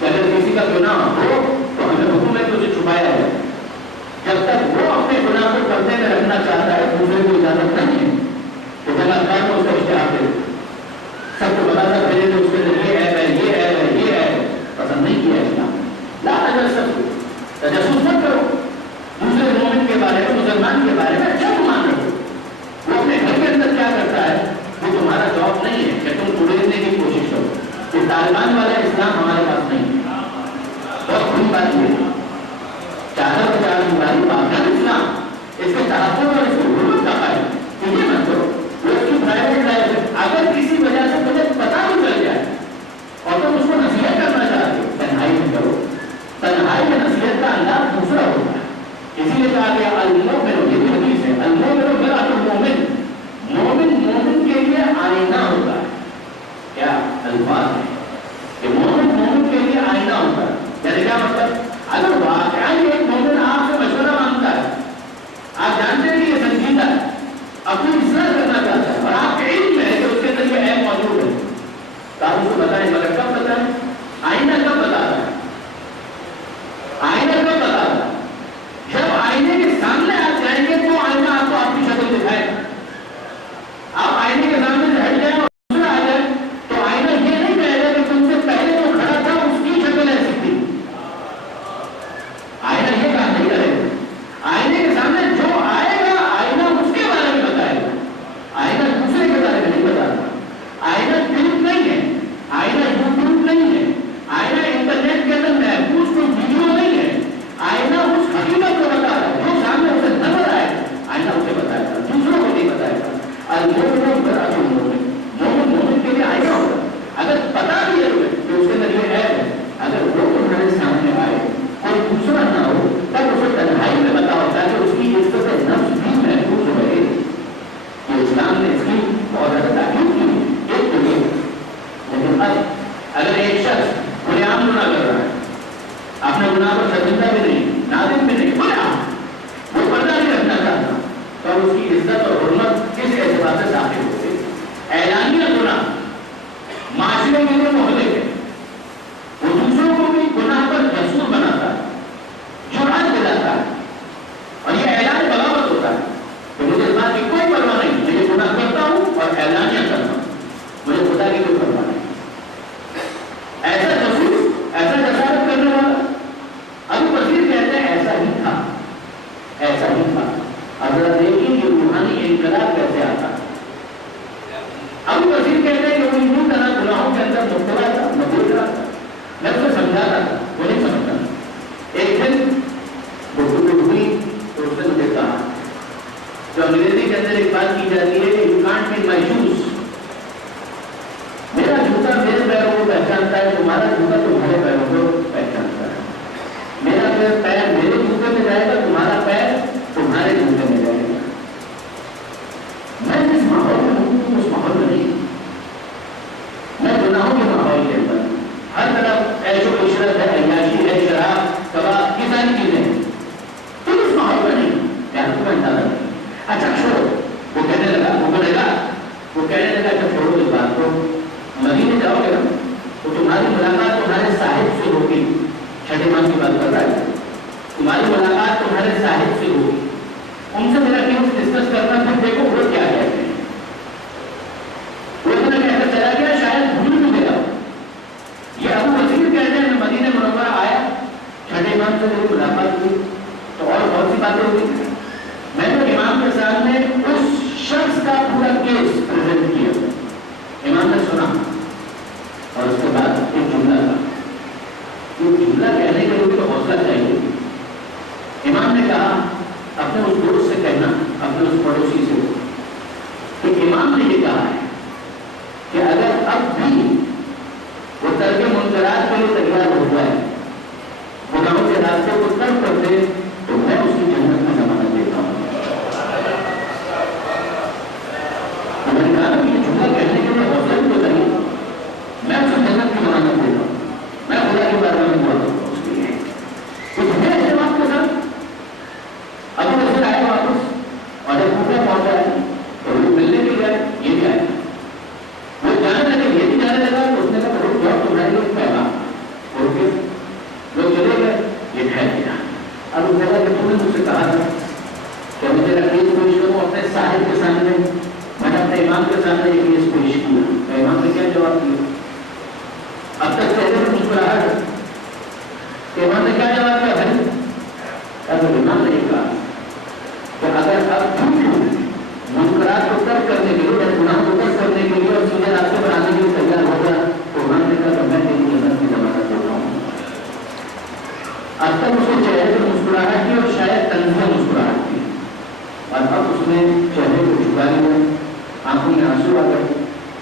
کہ اگر کسی کا گناہ ہو تو ہمیں حکم ہے کہ اسے چھپایا جائے. جب تک وہ اپنے گناہ کو پردے میں رکھنا چاہتا ہے دوسرے کو اجازت نہیں ہے کہ جگہ کار کو اس کا اشتہار دے سب کو بتا تھا پہلے تو اس کے ذریعے عیب ہے، یہ عیب ہے، یہ عیب ہے. پسند نہیں کیا اسلام. لا تجسس، تجسس مت کرو. دوسرے مومن کے بارے میں، مسلمان کے بارے میں اچھا گمان رکھو. وہ اپنے گھر کے اندر کیا کرتا ہے وہ تمہارا جواب نہیں ہے کہ تم اڑینے کی کوشش کرو. کہ طالبان والا اسلام ہمارے پاس نہیں ہے. بہت بڑی بات یہ ہے. چادر بچار ہماری بات اسلام اس کے تحفظ اور اس کی حرمت کا قائم. یہ مت کرو. وہ اس کی پرائیویٹ لائف ہے. اگر کسی وجہ سے تمہیں پتہ بھی چل جائے اور تم اس کو نصیحت کرنا چاہتے ہو، تنہائی میں کرو. تنہائی میں نصیحت کا انداز دوسرا ہوتا ہے. اسی لیے کہا گیا المؤمن، یہ بھی حدیث ہے، المؤمن مرآۃ المؤمن. مومن مومن کے لیے آئینہ ہوتا ہے. کیا الفاظ ہے کہ مومن مومن کے لیے آئینہ ہوتا ہے. یعنی کیا مطلب؟ اگر واقعی ایک مومن آپ سے مشورہ مانگتا ہے، آپ جانتے ہیں کہ یہ سنجیدہ ہے، اپنی اصلاح کرنا چاہتا ہے اور آپ کے علم میں ہے کہ اس کے اندر یہ عیب موجود ہے، تو آپ اس کو بتائیں. مگر کب بتائیں؟ آئینہ کب بتاتا ہے؟ آئینہ کب بتاتا ہے؟ جب آئینے کے سامنے آپ جائیں گے تو آئینہ آپ کو آپ کی شکل دکھائے. آپ آئینے کے سامنے سے ہٹ جائیں اور دوسرا آ جائے تو آئینہ یہ نہیں کہے گا کہ تم سے پہلے جو کھڑا تھا اس کی شکل ایسی تھی. آئینہ یہ کام نہیں کرے گا. آئینے کے سامنے جو آئے گا آئینہ اس کے بارے میں بتائے گا. آئینہ دوسرے کے بارے میں نہیں بتاتا. آئینہ کلپ نہیں ہے، آئینہ یوٹیوب نہیں ہے، آئینہ انٹرنیٹ کے اندر محفوظ کوئی ویڈیو نہیں ہے. آئینہ اس حقیقت کو بتا رہا ہے جو سامنے اسے نظر آئے. آئینہ اسے بتائے گا، دوسروں کو نہیں بتائے گا. المؤمن مرآۃ المؤمن، مومن مومن کے لیے آئینہ ہوگا. اگر پتا بھی ہے کہ اس کے اندر یہ عیب ہے، اگر وہ تمہارے سامنے آئے کوئی دوسرا نہ ہو تب اسے تنہائی میں بتاؤ تاکہ اس کی عزت نفس بھی محفوظ رہے. کہ اسلام نے اس کی بہت زیادہ تاکید کی. ایک تو یہ. لیکن اب اگر ایک شخص کھلے عام گناہ کر رہا ہے، اپنے گناہ پر شرمندہ بھی نہیں، نادم بھی نہیں، کھلے عام، وہ پردہ نہیں رکھنا چاہتا، تو اس کی عزت اور حرمت کس اعتبار سے داخل ہوتی ہے؟ اعلانیہ گناہ معاشرے کے لیے محلے ہے. وہ دوسروں کو بھی گناہ پر جسور بناتا ہے، جرأت دلاتا ہے اور یہ اعلان بغاوت ہوتا ہے کہ مجھے اس بات کی کوئی پرواہ نہیں، میں یہ گناہ کرتا ہوں اور اعلانیہ کرتا ہوں، مجھے خدا کی کوئی پرواہ نہیں. ایسا جسور، ایسا جسارت کرنے والا ابو بصیر کہتے ہیں ایسا ہی تھا، ایسا ہی تھا. اب ذرا دیکھیں یہ روحانی انقلاب کیسے آتا ہے. ابو بصیر کہتے ہیں کہ وہ یوں طرح گناہوں کے اندر مبتلا تھا، مجبور رہا تھا. میں اسے سمجھاتا تھا، وہ نہیں سمجھتا. ایک دن گفتگو ہوئی تو اس نے مجھے کہا، جو انگریزی کے اندر ایک بات کی جاتی ہے کہ you can't be my shoes. میرا جوتا میرے پیروں کو پہچانتا ہے، تمہارا جوتا تمہارے پیروں کو پہچانتا ہے. میرا پیر میرے جوتے میں جائے گا، تمہارا پیر تمہارے جوتے میں جائے گا. میں جس ماحول میں ہوں اس ماحول میں نہیں.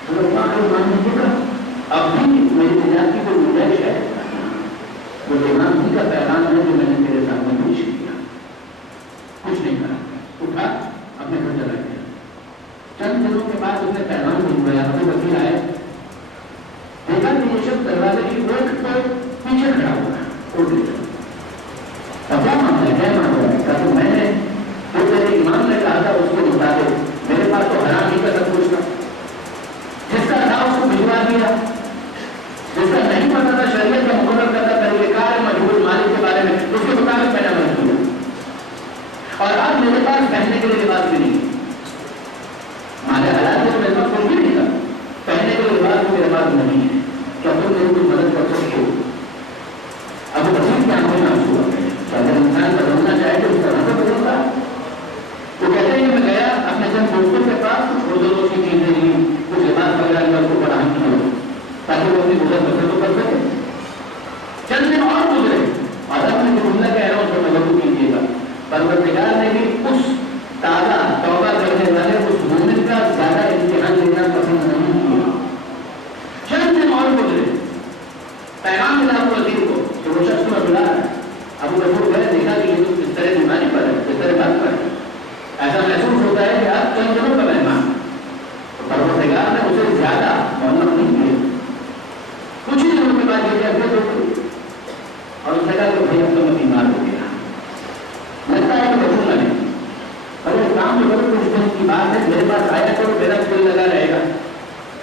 مان نے دیکھا اب بھی میری نجات کی کوئی گنجائش ہے؟ وہ امام جی کا پیغام ہے جو میں نے تیرے سامنے پیش کیا، کچھ نہیں کرا، اٹھا اپنے گھر چلا گیا۔ چند دنوں کے بعد اس نے پیغام بھجوایا، ابو بکر آئے، دیکھا کہ یہ شخص دروازے کی اوٹ پر پیچھے کھڑا ہوا ہے، اوٹ لے جاؤ۔ اب کیا معاملہ ہے، کیا معاملہ ہے؟ کہا کہ میں نے جو تیرے امام نے کہا تھا اس کے مطابق میرے پاس تو حرام ہی کا سب کچھ تھا، جس کا تھا اس کو بھجوا دیا، جس کا نہیں پتا تھا شریعت کا مقرر کرتا طریقہ کار مجبور مالک کے بارے میں اس کے مطابق میں نے عمل کیا، اور اب میرے پاس پہننے کے لیے لباس بھی نہیں، ہمارے حالات میں میرے پاس کچھ بھی نہیں تھا، پہننے کے لیے لباس بھی میرے پاس نہیں ہے، کیا تم میری کوئی مدد کر سکتے ہو؟ ابو بکر کی آنکھوں میں آنسو آ گئے، اگر انسان بدلنا چاہے تو اس طرح سے بدلتا۔ وہ کہتے ہیں کہ میں گیا اپنے چند دوستوں کے پاس، کچھ اردو کی چیزیں لی، کچھ لباس وغیرہ لیا، اس کو فراہم کیا تاکہ وہ اپنی گزر بسر تو کر سکے۔ چند دن اور گزرے اور اب میں جو جملہ کہہ رہا ہوں اس کو توجہ کیجیے گا، پروردگار نے بھی اس تازہ توبہ کرنے والے اس مومن کا زیادہ امتحان لینا پسند نہیں کیا۔ چند دن اور گزرے، پیغام ملا ابو بکر کو کہ وہ شخص میں بلا ہے۔ ابو بکر گئے، دیکھا کہ یہ تو اس طرح بیماری پر ہے، اس طرح بات پر ہے، ایسا محسوس ہوتا ہے کہ آپ چند دنوں کا مہمان، پروردگار نے اسے زیادہ مہلت نہیں کیا۔ کچھ ہی دنوں کے بعد یہ اپنے اور اس نے کہا کہ بھائی اب تو میں بیمار ہو گیا، لگتا ہے کہ بچوں لگے، اور یہ کام جو کرو کچھ دن کی بات ہے، میرے پاس آیا کرو، میرا دل لگا رہے گا۔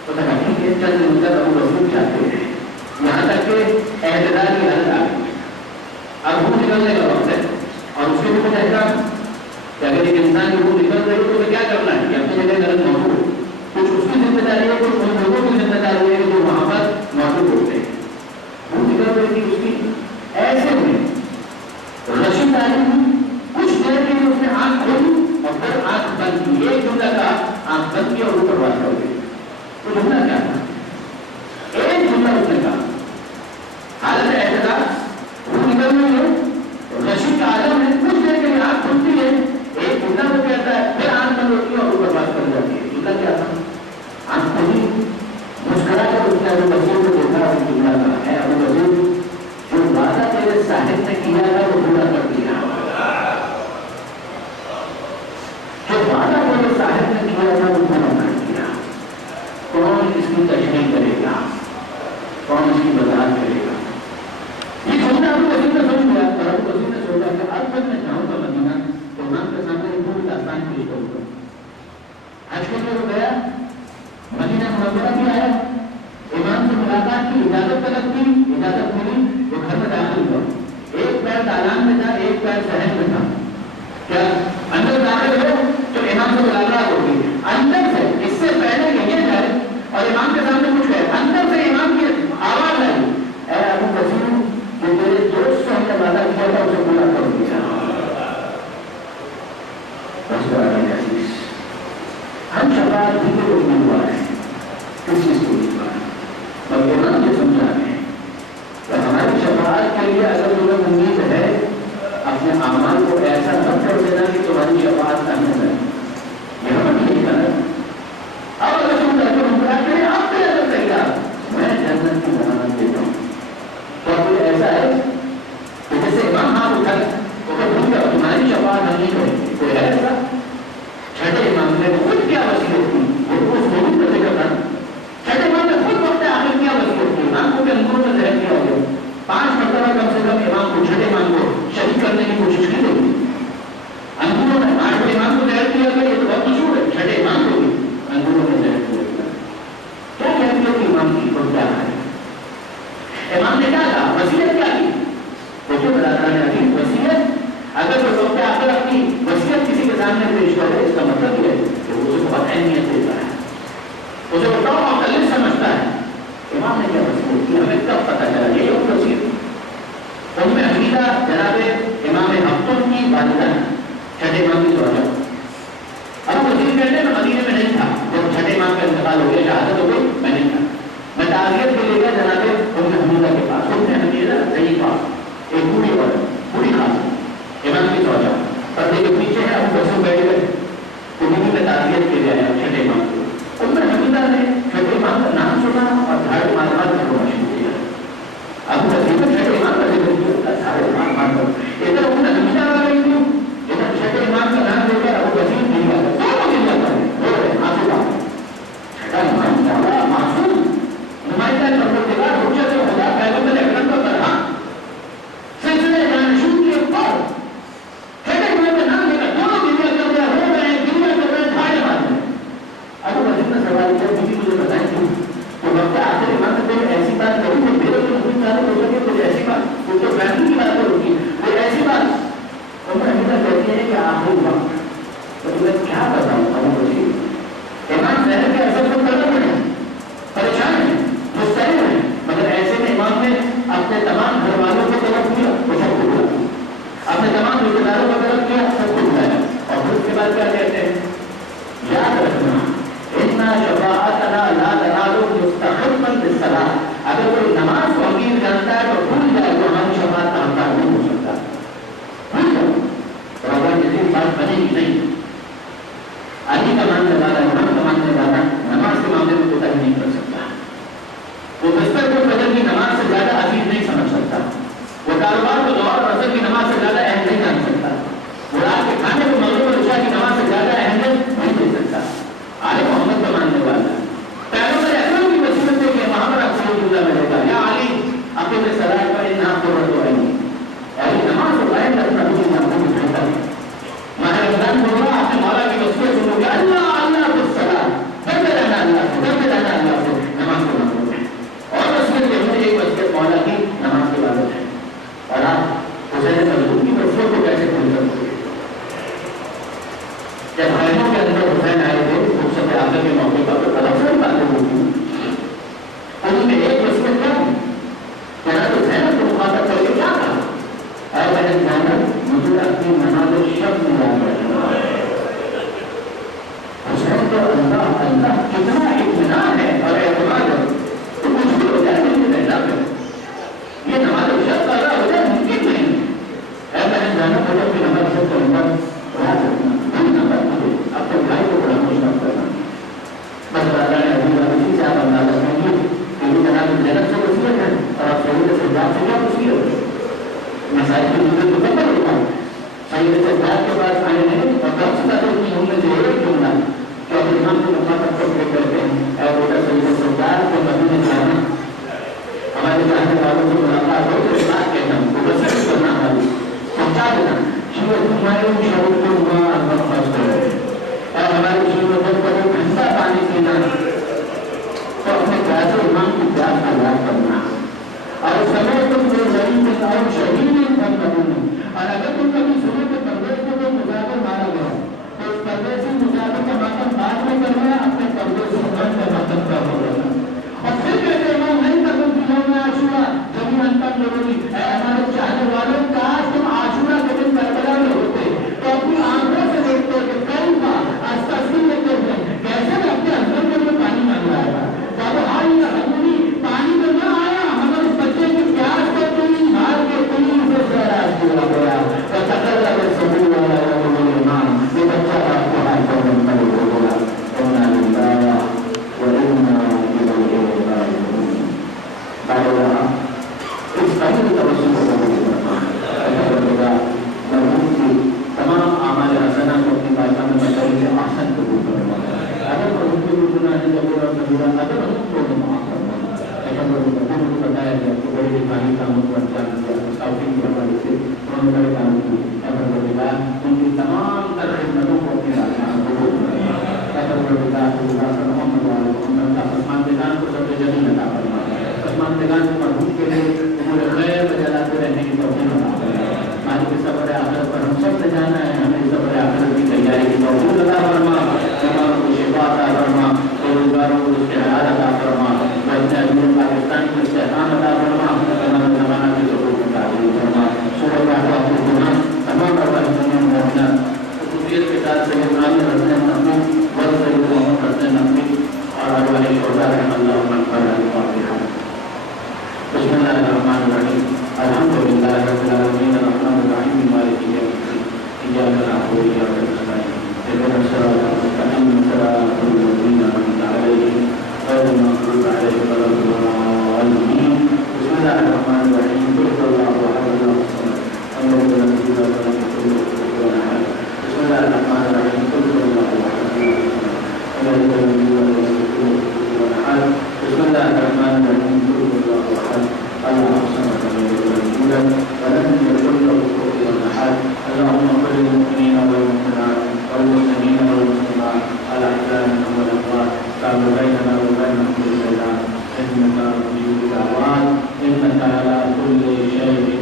تو کہا ٹھیک ہے، چند دن تک ابو بکر چاہتے ہیں، یہاں تک کہ اعتدال کی حالت آ گئی، اب وہ نکلنے کا وقت ہے، اور اس کے بھی کچھ احکام کہ اگر ایک انسان کی روح نکل رہی ہو تو کیا کرنا ہے کہ اپنی جگہ غلط موجود ہو، کچھ اس کی ذمہ داری ہے، کچھ ان لوگوں کی ذمہ داری ہے جو وہاں پر موجود ہوتے ہیں۔ روح نکل رہی تھی اس کی، ایسے میں رشی داری ہوئی، کچھ دیر کے لیے اس نے آنکھ کھولی اور پھر آنکھ بند کی، ایک جملہ کا آنکھ بند کی اور اوپر بات کر گئی۔ وہ جملہ کیا تھا؟ ایک جملہ اس نے کہا، حالت احتجاج، روح نکل رہی ہے، رشی کا عالم ہے، کچھ دیر کے لیے آنکھ کھلتی ہے، ایک جملہ وہ کہتا ہے، پھر آنکھ بند ہوتی ہے اور اوپر بات کر جاتی ہے۔ جملہ کیا تھا؟ آنکھ کھلی، مسکرا کر اس نے ابو بکر کو دیکھا اور جملہ کہا ہے، ابو بکر جو وعدہ تیرے صاحب نے کیا تھا وہ پورا کر دیا، جو وعدہ تیرے صاحب نے کیا تھا وہ پورا کر دیا۔ کون اس کی تشریح کرے گا، کون اس کی وضاحت کرے گا؟ یہ جملہ ابو بکر نے سن لیا اور ابو بکر نے سوچا کہ اب تک میں جاؤں گا مدینہ تو امام کے سامنے ایک پوری داستان پیش کروں گا۔ حج کے لیے وہ گیا، مدینہ منورہ بھی آیا، امام سے ملاقات کی، اجازت طلب کی، اجازت ملی، وہ گھر میں داخل ہوا، ایک پیر دالان میں تھا، ایک پیر صحن میں تھا۔ کیا اندر داخل ہو تو امام سے ملاقات ہوگی، اندر سے اس سے پہلے کہ یہ جائے اور امام کے سامنے کچھ ہے، اندر سے امام کی آواز آئی، اے ابو بکر جو تیرے دوست سے ہم نے وعدہ کیا تھا اسے پورا کر دیا۔ ہم شفاعت بھی کو امیدوار ہیں، کس چیز کو امیدوار ہیں؟ اور امام یہ سمجھا رہے ہیں کہ ہماری شفاعت کے لیے اگر تمہیں امید ہے اپنے اعمال کو ایسا مت کر دینا کہ تمہاری شفاعت نہ ہو جائے، یہ ہم نہیں کرنا۔ اب اگر تم کر کے مقرر کریں آپ سے اگر تیار، میں جنت کی ضمانت دیتا ہوں۔ تو کوئی ایسا ہے کہ جیسے امام ہاتھ اٹھائے وہ کہ بھول جاؤ تمہاری شفاعت نہیں کرے، کوئی ہے ایسا؟ چھٹے امام نے خود کیا وصیت کی، وہ اس مومن کا ذکر تھا، چھٹے امام نے خود وقت آخر کیا وصیت کی، امام کو کے اندروں میں زہر کیا گیا، 5 مرتبہ کم سے کم امام کو، چھٹے امام کو شہید کرنے کی کوشش کی گئی، اندروں میں 8 امام کو زہر کیا گیا، یہ تو بہت مشہور ہے، چھٹے امام کو بھی اندروں میں زہر کیا گیا۔ کیا کہتی ہے کہ امام کی اور کیا ہے؟ امام نے کیا کہا، وصیت کیا کی؟ دیکھو برادران عزیز، وصیت اگر کوئی وقت آخر اپنی وصیت کسی کے سامنے پیش کرے اس کا مطلب یہ ہے کہ وہ اسے بہت اہمیت دیتا ہے، اسے وہ ٹاپ آف دا لسٹ سمجھتا ہے۔ امام نے کیا وصیت کی ہمیں کب پتہ چلا؟ یہ ایک وصیت ام حمیدہ جناب امام ہفتم کی والدہ ہے، چھٹے امام کی زوجہ۔ اب وصیت کہتے ہیں میں مدینے میں نہیں تھا جب چھٹے امام کا انتقال ہو گیا، شہادت ہو گئی، میں نہیں تھا، میں تعزیت کے لیے گیا جناب ام حمیدہ کے پاس۔ ام حمیدہ ضعیفہ، ایک بوڑھی عورت، بوڑھی خاتون، امام کی زوجہ، پردے کے پیچھے ہے، ابو بکر بیٹھ گئے، انہیں میں تعزیت کے لیے آیا چھٹے امام کو۔ ام حمیدہ نے چھٹے سے زیادہ عزیز نہیں سمجھ سکتا، وہ کاروبار کو ظہر اور عصر کی نماز سے زیادہ اہم نہیں جان سکتا، وہ رات کے کھانے کو مغرب اور عشاء کی نماز سے زیادہ اہمیت نہیں دے سکتا۔ آل محمد کا ماننے والا پیغمبر اکرم کی وصیت ہے کہ وہاں پر اکثر اللہ میں ہوگا، یا علی اپنے سرائے پر انہا قرۃ عینی، علی نماز و قائم رکھنا بھی ناموں میں بہتر ہے۔ ماہ رمضان میں ہوگا اپنے مولا کی وصیت سنو کہ اللہ اللہ بالصلاۃ، کرتے رہنا اللہ سے، کرتے رہنا اللہ سے، نماز کو نہ بھولیں۔ اور وصیت یہ ہے ایک وصیت مولا کی نماز کی عبادت ہے۔ اور آپ حسین مظلوم کی وصیت کو کیسے بھول سکتے ہیں؟ جب خیموں کے اندر حسین آئے تھے رخصت عاقل کے موقع پر بہت ساری باتیں ہوئی ان میں ایک وصیت کیا تھی؟ جناب حسین کو مخاطب کر کے کیا کہا؟ اے بہن زینب مجھے اپنی نماز شب میں یاد رکھنا۔ حسین کو اللہ اللہ کتنا اطمینان ہے اور اعتماد ہے تو کچھ بھی ہو جائے گا یہ اللہ ہے، یہ نماز شب کا ادا ہو جائے ممکن نہیں۔ اے بہن زینب مجھے اپنی نماز شب کے اندر یاد رکھنا، اپنے بھائی کو بڑا خوش نہ کرنا۔ بس اللہ نے ابھی اسی سے آپ اندازہ کریں گے کہ یہ جناب زینب سے وصیت ہے اور آپ سید سجاد سے کیا وصیت ہے؟ مسائل کی مدت کو کب ہوتا ہے؟ سید سجاد کے پاس آئے ہیں اور کب سے زیادہ کی ہم نے جو ایک جملہ کہ اب امام کو مخاطب کر کے کہتے ہیں اے بیٹا سید سجاد کو مدینے جانا، ہمارے چاہنے والوں سے ملاقات ہو تو بات کہنا وہ وصیت کرنا ہماری پہنچا دینا تمہارے شعور کو وہاں اندر خرچ کرو اور ہمارے شعور کو ٹھنڈا پانی پینا تو اپنے پیاسے امام کی پیاس کا یاد کرنا اور سمے تم جو غریب اور شہید ہم کروں اور اگر تم کبھی سنو کہ پردیش کو کوئی مسافر مارا گیا تو اس پردیسی مسافر کا ماتم بعد میں کرنا اپنے پردیسی مرد کا ماتم کر ہوگا اور پھر کہتے ہیں نہیں کروں کہ یوم عاشورہ جب انتم ضروری اے ہمارے چاہنے والوں کاش تم عاشورہ کے دن کربلا میں ہوتے تو اپنی آنکھوں سے دیکھتے کہ کئی بار استغفار لیتے ہوئے کیسے میں اپنے اندر کے لیے پانی مانگ رہا تھا بابا ہائی رحمونی پانی تو نہ آیا مگر اس بچے کی پیاس کو تم مار کے تم سے سیراج کیا گیا تو تقرر اگر سبھی والا ایمان یہ بچہ آپ کو ہاتھ پر بنتا ہو بولا انا للہ و انا الیہ راجعون۔ اس قبل توسل کو قبول کرنا مرحوم کی تمام اعمال حسنہ کو اپنی بارگاہ میں بچائی کے احسن قبول کرنا، اگر مرحوم کی گناہ کبیرہ کبیرہ اگر مرحوم کو معاف کرنا، لیکن مرحوم کو بتایا گیا کہ بڑے دفاعی کاموں کو انجام دیا مستعفی کے حوالے سے انہوں نے بڑے کام کی، اگر ان کی تمام تر خدمتوں کو اپنی بارگاہ میں قبول کرنا، اگر محمد والے محمد کا آسمان دیدان کو سب جمیل عطا فرما، آسمان دیدان کو مرحوم کے لیے امور خیر بجلاتے رہنے کی توفیق عطا فرما۔ مالک صبر آخرت پر ہم سب سے جانا ہے، ہمیں صبر آخرت کی تیاری کی توفیق عطا فرما، بیماروں کو شفا عطا فرما، روزگاروں کو استعداد عطا فرما، بچے اجمیر پاکستان کو استحکام عطا فرما، تمام زمانہ کی ضرورت میں تعلیم فرما، سورہ احقاف کو گناہ تمام اربعین مومنہ خصوصیت کے ساتھ سید عامر حسین نقوی ور سید محمد حسین نقوی اور ارواح شہداء رحم اللہ منفر الفاتحہ۔ بسم اللہ الرحمن الرحیم الحمدللہ رب العالمین الرحمن الرحیم مالک یوم الدین ایاک نعبد و ایاک نستعین اهدنا الصراط المستقیم صراط الذین انعمت علیہم غیر المغضوب علیہم ولا الضالین۔ بسم اللہ الرحمن الرحیم قل هو اللہ احد اللہ الصمد لم یلد ولم یولد ولم یکن له کفوا احد۔ بسم اللہ الرحمن الرحیم قل هو اللہ احد اللہ الصمد لم یلد ولم یولد ولم یکن له کفوا احد۔ بسم اللہ الرحمن الرحیم قل هو اللہ احد اللہ الصمد لم یلد ولم یکن له کفوا احد۔ اللهم اغفر للمؤمنین والمؤمنات والمسلمین والمسلمات الاحیاء منهم والاموات كما بيننا وبينهم بالخيرات انك مجيب الدعوات انك على كل شيء